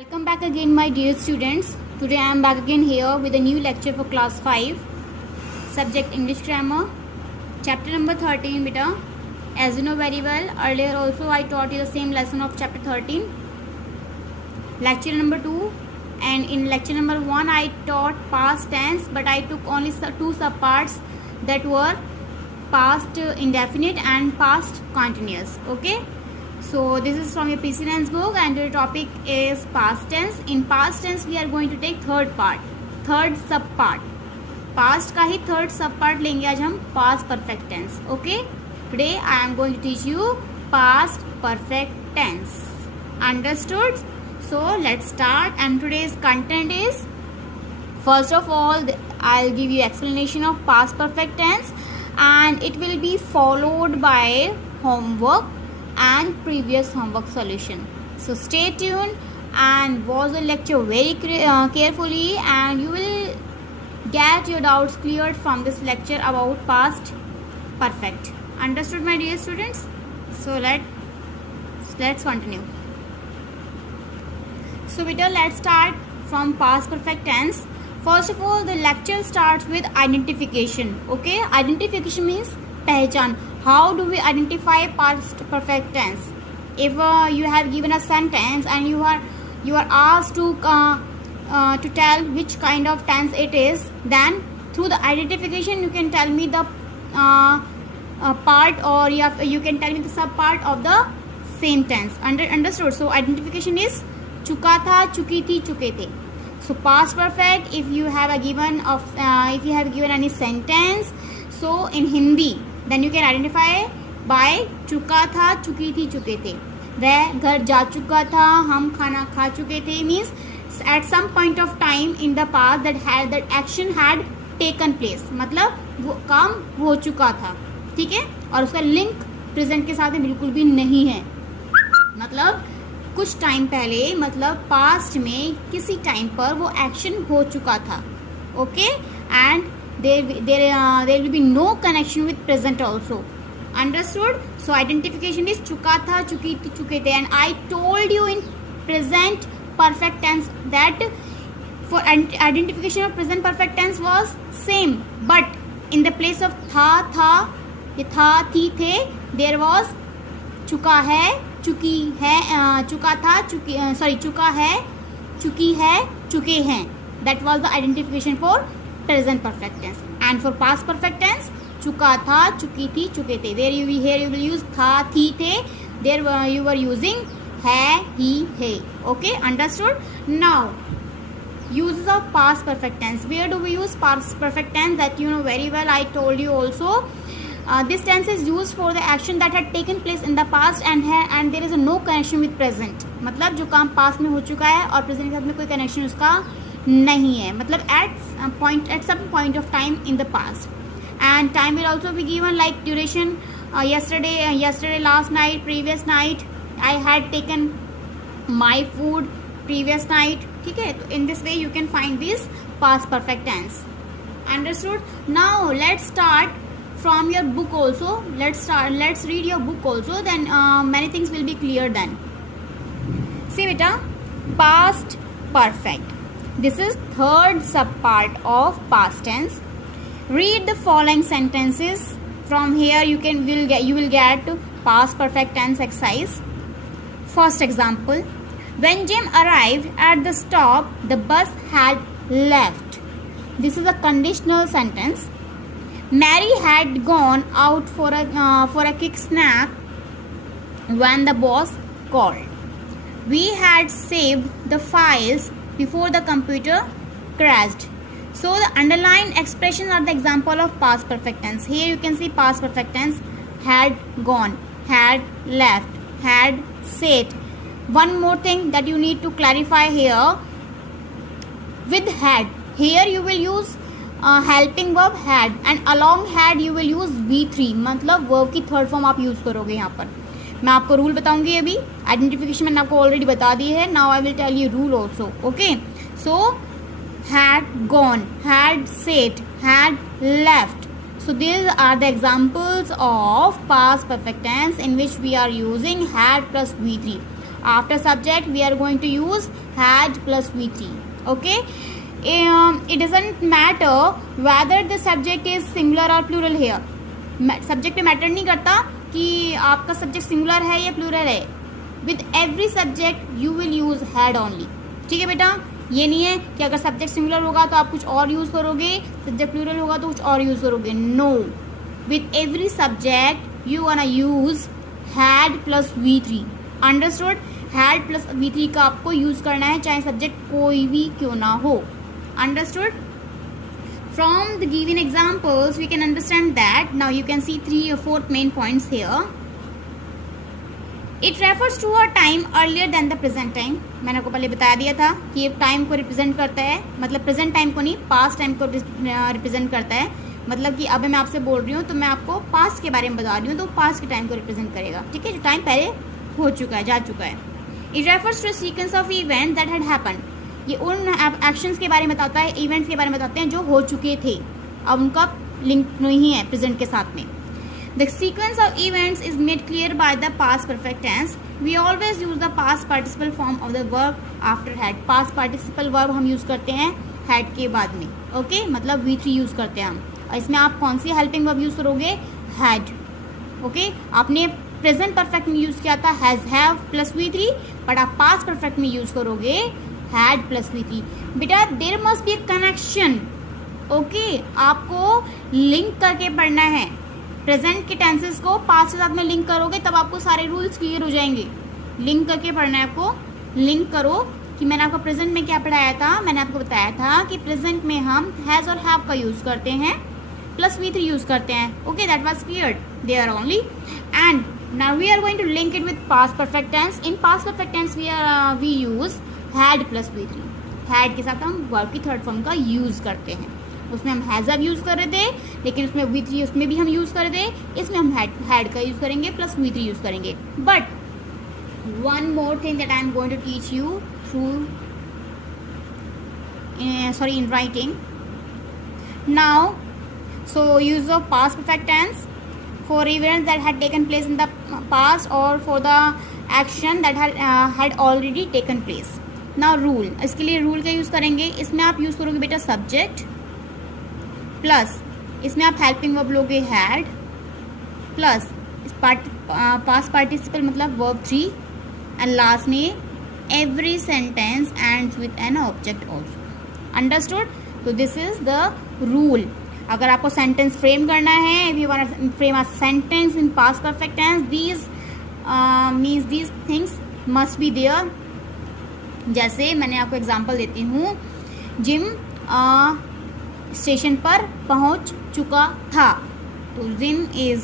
Welcome back again, my dear students. Today I am back again here with a new lecture for class 5, subject English grammar, chapter number 13 beta. As you know very well, earlier also I taught you the same lesson of chapter 13, lecture number 2, and in lecture number 1 I taught past tense, but I took only two subparts that were past indefinite and past continuous. Okay. So this is from your PC Tense book and the topic is past tense. In past tense we are going to take third sub part. Past का ही third sub part लेंगे आज हम past perfect tense. Okay. Today I am going to teach you past perfect tense. Understood? So let's start, and today's content is, first of all I'll give you explanation of past perfect tense and it will be followed by homework and previous homework solution. So stay tuned and watch the lecture very carefully, and you will get your doubts cleared from this lecture about past perfect. Understood, my dear students? So let's continue. So beta, let's start from past perfect tense. First of all, the lecture starts with identification. Okay, identification means पहचान. How do we identify past perfect tense? If you have given a sentence and you are asked to tell which kind of tense it is, then through the identification you can tell me the part, or you can tell me the sub part of the same tense. Understood? So identification is चुका था, चुकी थी, चुके थे. So past perfect, if you have given any sentence, so in Hindi, then you can identify by चुका था, चुकी थी, चुके थे. वह घर जा चुका था, हम खाना खा चुके थे means at some point of time in the past that action had taken place. मतलब वो काम हो चुका था. ठीक है, और उसका लिंक प्रेजेंट के साथ बिल्कुल भी नहीं है. मतलब कुछ टाइम पहले, मतलब पास्ट में किसी टाइम पर वो एक्शन हो चुका था. Okay, and there will be no connection with present also. Understood? So identification is चुका था, चुकी थी, चुके थे. And I told you in present perfect tense that for identification of present perfect tense was same, but in the place of था, ये था, थी, थे, there was चुका है, चुकी है, चुका था, चुका है, चुकी है, चुके हैं. That was the identification for present perfect tense. And for past perfect tense, चुका था, चुकी थी, चुके थे. Here you will use था, थी, थे. There you were using है, ही, है. Okay, understood? Now, uses of past perfect tense. Where do we use past perfect tense? That you know very well. I told you also. This tense is used for the action that had taken place in the past and there is no connection with present. मतलब जो काम past में हो चुका है और present के साथ में कोई connection उसका नहीं है. मतलब at some point of time in the past. And time will also be given like duration. Yesterday, last night, previous night, I had taken my food previous night. ठीक है, तो in this way you can find this past perfect tense. Understood? Now let's start from your book also. Let's read your book also, then many things will be clear then. See beta, past perfect. This is third subpart of past tense. Read the following sentences. From here you will get past perfect tense exercise. First example: when Jim arrived at the stop, the bus had left. This is a conditional sentence. Mary had gone out for a quick snack when the boss called. We had saved the files before the computer crashed. So the underlined expressions are the example of past perfect tense. Here you can see past perfect tense: had gone, had left, had said. One more thing that you need to clarify here, with had, here you will use helping verb had, and along had you will use V3. मतलब verb की third form आप use करोगे. यहाँ पर मैं आपको rule बताऊंगी. अभी आइडेंटिफिकेशन मैंने आपको ऑलरेडी बता दी है. Now I will tell you rule also. Okay, so had gone, had said, had left. So these are the examples of past perfect tense in which we are using had plus V3. After subject we are going to use had plus V3. Okay, it doesn't matter whether the subject is singular or plural here. Subject पे matter नहीं करता कि आपका subject singular है या plural है. With every subject you will use had only. ठीक है बेटा, ये नहीं है कि अगर सब्जेक्ट सिंगुलर होगा तो आप कुछ और यूज़ करोगे, सब्जेक्ट प्लूरल होगा तो कुछ और यूज़ करोगे. No, with every subject you wanna use had plus V3. Understood? Had plus V3 का आपको यूज़ करना है चाहे सब्जेक्ट कोई भी क्यों ना हो. Understood? From the given examples we can understand that now you can see 3 or 4 main points here. It refers to a time earlier than the present time. मैंने आपको पहले बता दिया था कि ये टाइम को रिप्रेजेंट करता है, मतलब प्रेजेंट टाइम को नहीं, पास्ट टाइम को रिप्रेजेंट करता है. मतलब कि अब मैं आपसे बोल रही हूँ तो मैं आपको पास्ट के बारे में बता रही हूँ तो पास्ट के टाइम को रिप्रेजेंट करेगा. ठीक है, जो टाइम पहले हो चुका है, जा चुका है. It refers to a sequence of event that had happen. ये उन एक्शंस के बारे में बताता है, इवेंट्स के बारे में बताते हैं जो हो चुके थे, अब उनका लिंक नहीं है प्रेजेंट के साथ में. The sequence of events is made clear by the past perfect tense. We always use the past participle form of the verb after had. Past participle verb हम यूज करते हैं हैड के बाद में. ओके, मतलब V3 यूज करते हैं हम. और इसमें आप कौन सी हेल्पिंग वर्ब यूज करोगे? हैड. ओके, आपने प्रेजेंट परफेक्ट में यूज किया था has have plus V3, but आप पास्ट परफेक्ट में यूज करोगे हैड प्लस V3. बेटा there must be a connection. Okay, आपको लिंक करके पढ़ना है. प्रेजेंट के टेंसेस को पास्ट के साथ में लिंक करोगे तब आपको सारे रूल्स क्लियर हो जाएंगे. लिंक करके पढ़ना है आपको. लिंक करो कि मैंने आपको प्रेजेंट में क्या पढ़ाया था. मैंने आपको बताया था कि प्रेजेंट में हम हैज और हैव का यूज करते हैं, प्लस V3 यूज करते हैं. Okay, that was clear there only. And now we are going to link it with past perfect tense. In past perfect tense we use had plus V3. Had के साथ हम verb की third form का use करते हैं. उसमें हम has have use कर रहे थे, लेकिन उसमें V3 उसमें भी हम यूज कर रहे थे. इसमें हम हैड का यूज करेंगे प्लस V3 यूज करेंगे. But one more thing that I am going to teach you through in writing now. So use of past perfect tense for events that had taken place in the past or for the action that had already taken place. Now rule, इसके लिए rule का use करेंगे. इसमें आप use करोगे बेटा subject plus इसमें आप हेल्पिंग वर्ब लोगे हैड प्लस पास्ट पार्टिसिपल मतलब वर्ब 3 एंड लास्ट में every sentence ends with an object also. Understood? तो दिस इज द रूल. अगर आपको सेंटेंस फ्रेम करना है, if you want to frame a sentence in past perfect tense, these means these things must be there. जैसे मैंने आपको example देती हूँ. जिम स्टेशन पर पहुँच चुका था, तो gym is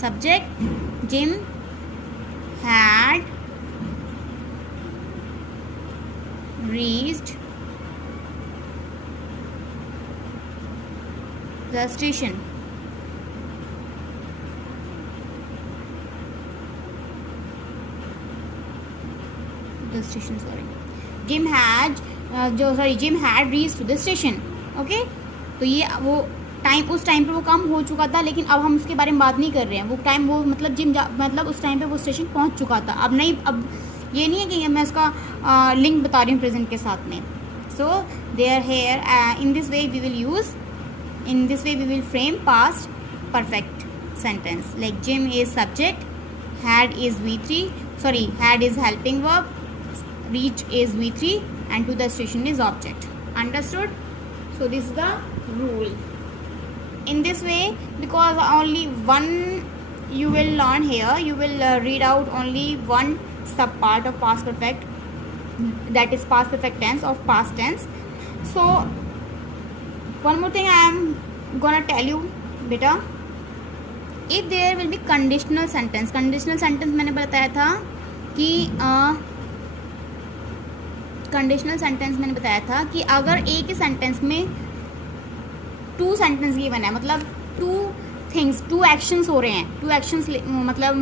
subject. Gym had reached the station. Jim had reached to the station. Okay, तो ये वो टाइम, उस टाइम पे वो काम हो चुका था, लेकिन अब हम उसके बारे में बात नहीं कर रहे हैं. वो टाइम वो मतलब मतलब उस टाइम पे वो स्टेशन पहुंच चुका था. अब नहीं, अब ये नहीं है कि मैं उसका लिंक बता रही हूँ प्रेजेंट के साथ में. So there here in this way we will frame past perfect sentence like Jim is subject, had is V3, sorry, had is helping verb, reach is V3 and to the station is object. Understood? So this is the rule. In this way, because only one you will learn here, you will read out only one sub part of past perfect, that is past perfect tense of past tense. So one more thing I am gonna tell you beta, if there will be conditional sentence मैंने बताया था कि conditional sentence मैंने बताया था कि अगर एक ही सेंटेंस में 2 सेंटेंस गिवन है, मतलब 2 एक्शंस हो रहे हैं, 2 एक्शंस मतलब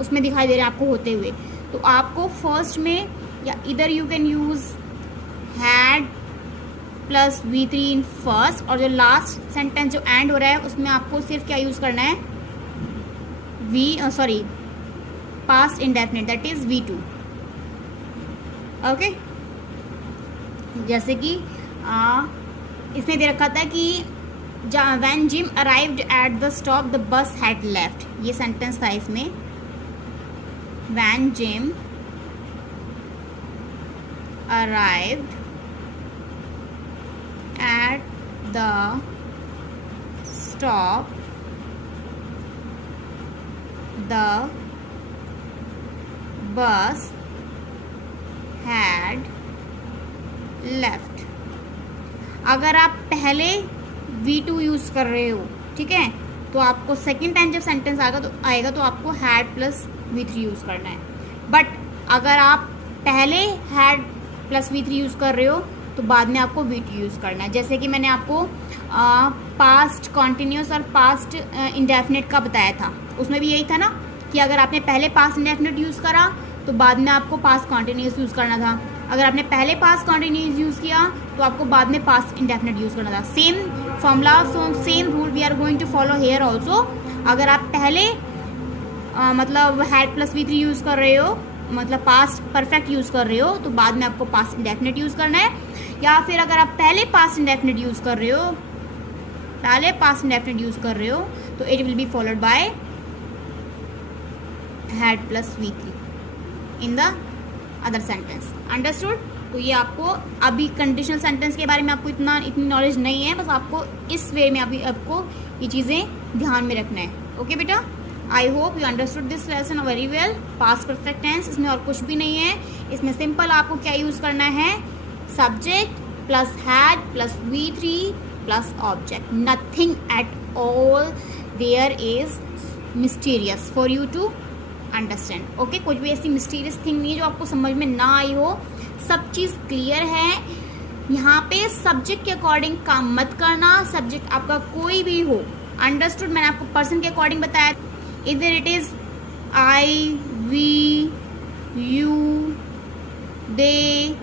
उसमें दिखाई दे रहे हैं आपको होते हुए, तो आपको फर्स्ट में या इधर you can use had plus V3 in first, और जो लास्ट सेंटेंस जो एंड हो रहा है उसमें आपको सिर्फ क्या यूज करना है, past indefinite, that is V2. Okay, जैसे कि इसमें दे रखा था कि when gym arrived at the stop the bus had left, ये सेंटेंस था इसमें। When gym arrived at the stop the bus had left. अगर आप पहले V2 यूज़ कर रहे हो, ठीक है, तो आपको सेकेंड टाइम जब सेंटेंस आएगा तो आपको हैड प्लस V3 यूज़ करना है। बट अगर आप पहले हैड प्लस V3 यूज़ कर रहे हो तो बाद में आपको V2 यूज़ करना है। जैसे कि मैंने आपको पास्ट कॉन्टिन्यूस और पास्ट इंडेफिनिट का बताया था, उसमें भी यही था ना कि अगर आपने पहले पास्ट इंडेफिनिट यूज़ करा तो बाद में आपको पास्ट कॉन्टिन्यूस यूज़ करना था। अगर आपने पहले पास्ट कॉन्टिन्यूस यूज़ किया तो आपको बाद में पास्ट इंडेफिनिट यूज़ करना था। Same formula, same rule we are going to follow here also. अगर आप पहले मतलब हैड प्लस V3 यूज़ कर रहे हो, मतलब पास्ट परफेक्ट यूज़ कर रहे हो, तो बाद में आपको पास्ट इंडेफिनिट यूज़ करना है। या फिर अगर आप पहले पास्ट इंडेफिनिट यूज़ कर रहे हो, तो it will be followed by had plus V3 in the other sentence. Understood? तो ये आपको अभी कंडीशनल सेंटेंस के बारे में आपको इतनी नॉलेज नहीं है, बस आपको इस वे में अभी आपको ये चीज़ें ध्यान में रखना है। ओके बेटा, I hope you understood this lesson very well. Past perfect tense, इसमें और कुछ भी नहीं है। इसमें सिंपल आपको क्या यूज़ करना है, subject plus had plus V3 plus object, nothing at all there is mysterious for you to understand. Okay, कुछ भी ऐसी मिस्टीरियस थिंग नहीं है जो आपको समझ में ना आई हो, सब चीज़ क्लियर है। यहाँ पे सब्जेक्ट के अकॉर्डिंग काम मत करना, सब्जेक्ट आपका कोई भी हो। अंडरस्टूड? मैंने आपको पर्सन के अकॉर्डिंग बताया, इधर it is I, we, you, they,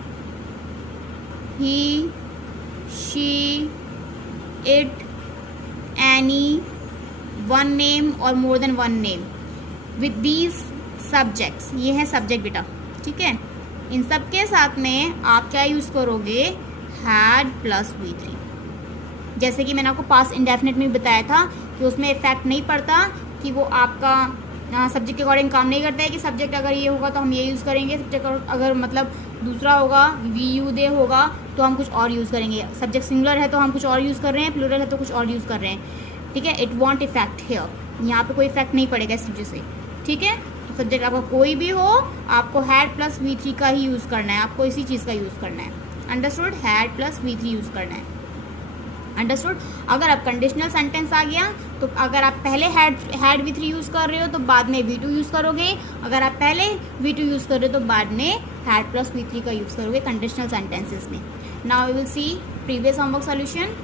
he, she, it, any, one name और more than one name with these subjects. ये है सब्जेक्ट बेटा, ठीक है। इन सब के साथ में आप क्या यूज़ करोगे, हैड प्लस V3। जैसे कि मैंने आपको पास्ट इंडेफिनिट में भी बताया था कि उसमें इफेक्ट नहीं पड़ता, कि वो आपका सब्जेक्ट के अकॉर्डिंग काम नहीं करता है कि सब्जेक्ट अगर ये होगा तो हम ये यूज़ करेंगे, सब्जेक्ट अगर मतलब दूसरा होगा, वी, यू, दे होगा तो हम कुछ और यूज़ करेंगे। सब्जेक्ट सिंगुलर है तो हम कुछ और यूज़ कर रहे हैं, प्लूरल है तो कुछ और यूज़ कर रहे हैं, ठीक है। इट वॉन्ट इफेक्ट हेयर, यहाँ पे कोई इफेक्ट नहीं पड़ेगा इस वजह से, ठीक है। तो सब्जेक्ट आपका कोई भी हो, आपको हैड प्लस V3 का ही यूज़ करना है, आपको इसी चीज़ का यूज़ करना है। Understood? Had plus V3 use करना है। अंडरस्टूड? अगर आप कंडीशनल सेंटेंस आ गया तो अगर आप पहले हैड V3 यूज़ कर रहे हो तो बाद में V2 यूज़ करोगे, अगर आप पहले V2 यूज़ कर रहे हो तो बाद में हैड प्लस V3 का यूज़ करोगे कंडीशनल सेंटेंसेस में। Now we will see previous homework solution.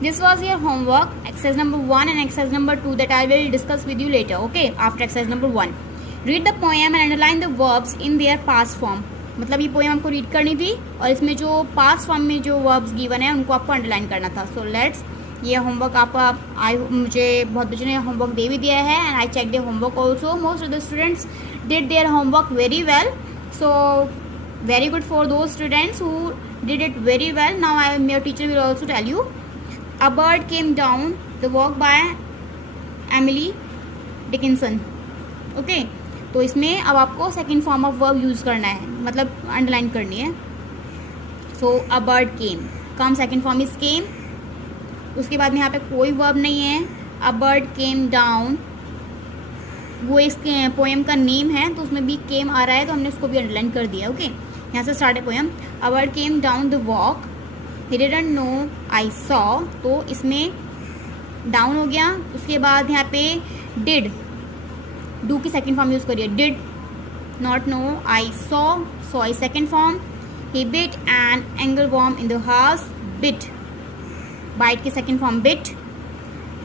This was your homework, exercise number 1 and exercise number 2 that I will discuss with you later, okay, after exercise number 1. Read the poem and underline the verbs in their past form. मतलब ये poem हमको read करनी थी और इसमें जो past form में जो वर्ब्स गिवन है उनको आपको अंडरलाइन करना था। सो लेट्स, ये होमवर्क आपका मुझे बहुत बच्चों ने होमवर्क दे भी दिया है, and I check their homework also. Most of the students did their homework very well, so very good for those students who did it very well. Now I your teacher will also tell you A Bird Came Down, the work by Emily Dickinson. Okay, तो इसमें अब आपको second form of verb use करना है, मतलब underline करनी है। So a bird came, come second form is came, उसके बाद में यहाँ पे कोई वर्ब नहीं है। अ बर्ड केम डाउन, वो इस पोएम का नेम है तो उसमें भी केम आ रहा है तो हमने उसको भी अंडरलाइन कर दिया। ओके, यहाँ से स्टार्ट है poem. A bird came down the walk, he didn't know I saw, तो इसमें डाउन हो गया। उसके बाद यहाँ पे डिड, डू की सेकेंड फॉर्म यूज़ करिए, did not no I saw is second form. He bit an angleworm in the house, bit, bite की second form bit.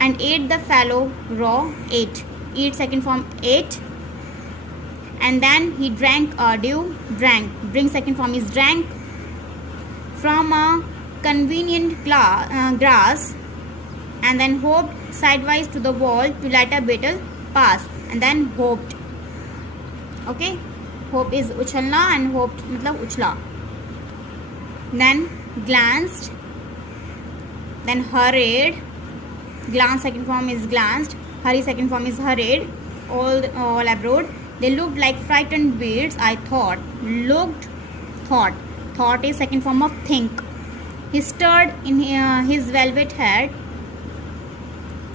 And ate the fellow raw, ate second form ate. And then he drank a dew, drank, drink second form is drank. From a convenient grass, and then hopped sidewise to the wall to let a beetle pass, and then hopped. Okay, hop is उछलना and hop मतलब उछला. Then glanced, then hurried. Glance second form is glanced, hurry second form is hurried. All abroad. They looked like frightened birds. I thought. Looked, thought. Thought is second form of think. He stirred in his velvet hat.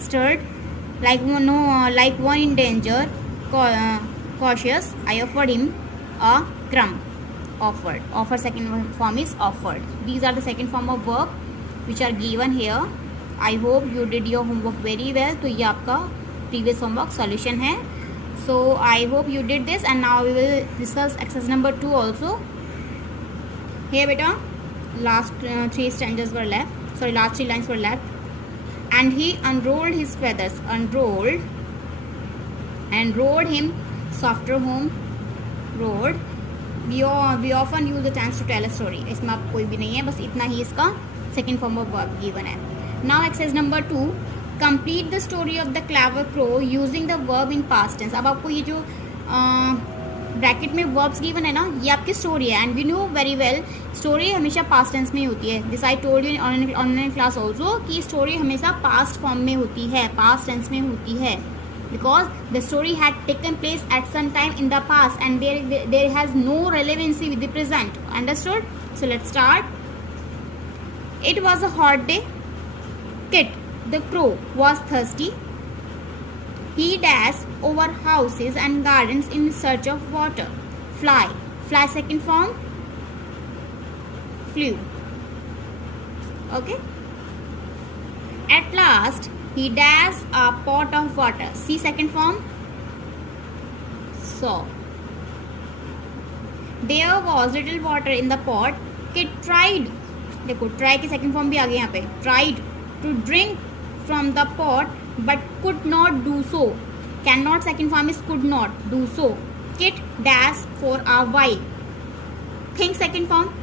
Stirred like one in danger. Cautious. I offered him a crumb. Offered. Offer second form is offered. These are the second form of verb which are given here. I hope you did your homework very well. तो ये आपका previous homework solution है. So I hope you did this and now we will discuss exercise number 2 also. Here beta, last 3 stanzas were left. Sorry, last 3 lines were left. And he unrolled his feathers. Unrolled and rode him softer home. Rode. We often use the tense to tell a story. इसमें आप कोई भी नहीं है, बस इतना ही इसका second form of verb given है. Now exercise number 2. Complete the story of the clever crow using the verb in past tense. अब आपको ये जो ब्रैकेट में verbs given है ना, ये आपकी स्टोरी है. And we know very well story हमेशा पास्ट टेंस में ही होती है. This I told you in online class also कि स्टोरी हमेशा पास्ट फॉर्म में होती है, पास्ट टेंस में होती है. Because the story had taken place at some time in the past and there has no relevancy with the present. Understood? So let's start. It was a hot day. Kit the crow was thirsty. He dashed over houses and gardens in search of water. Fly. Fly second form. Flew. Okay. At last he dashed a pot of water. See second form. Saw. There was little water in the pot. Kit tried. देखो try की second form भी आ गई यहाँ पे. Tried to drink from the pot but could not do so. Cannot second form is could not do so. Kit dashed for a while. Think second form.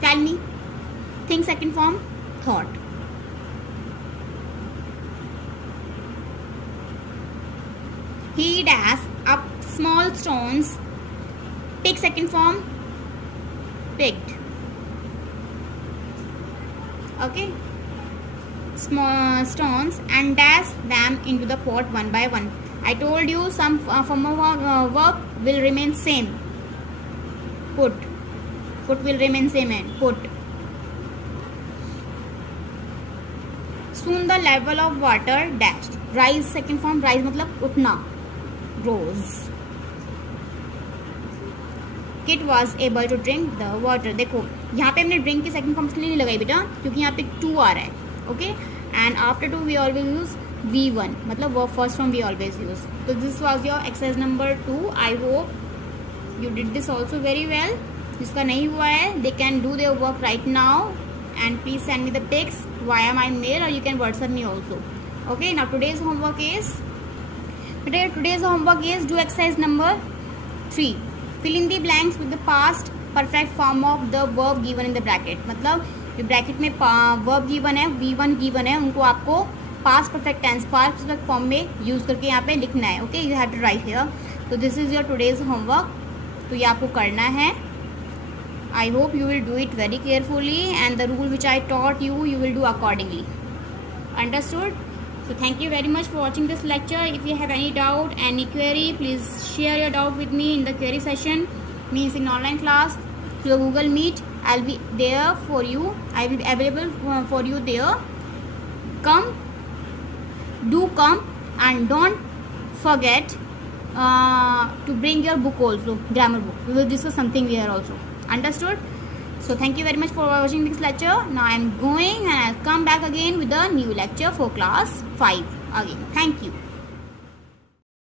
Tell me. Think second form. Thought. He dashed up small stones. Pick second form. Picked. Okay. Small stones and dashed them into the pot one by one. I told you some form of verb will remain same. Put. Put will remain same and put. Soon the level of water dashed. Rise second form. Rise मतलब उठना. Rose. Kit was able to drink the water. देखो यहाँ पे हमने drink की second form इसलिए नहीं लगाई बेटा क्योंकि यहाँ पे to आ रहा है. Okay. And after to we always use V1 मतलब verb first form we always use. So this was your exercise number 2. I hope you did this also very well. जिसका नहीं हुआ है they can do their work right now and please send me the pics via my mail or you can WhatsApp me also. Okay. Now today's homework is do exercise number 3. Fill in the blanks with the past perfect form of the verb given in the bracket. मतलब जो bracket में verb given है, V1 given है, उनको आपको past perfect tense, past perfect form में use करके यहाँ पे लिखना है. Okay, you have to write here. So this is your today's homework. तो ये आपको करना है. I hope you will do it very carefully and the rule which I taught you, you will do accordingly. Understood? So thank you very much for watching this lecture. If you have any doubt, any query, please share your doubt with me in the query session. Means in online class through Google Meet. I'll be there for you. I will be available for you there. Come and don't forget to bring your book also, grammar book. We will discuss something here also. Understood? So thank you very much for watching this lecture. Now I am going and I'll come back again with a new lecture for class 5 again. Thank you.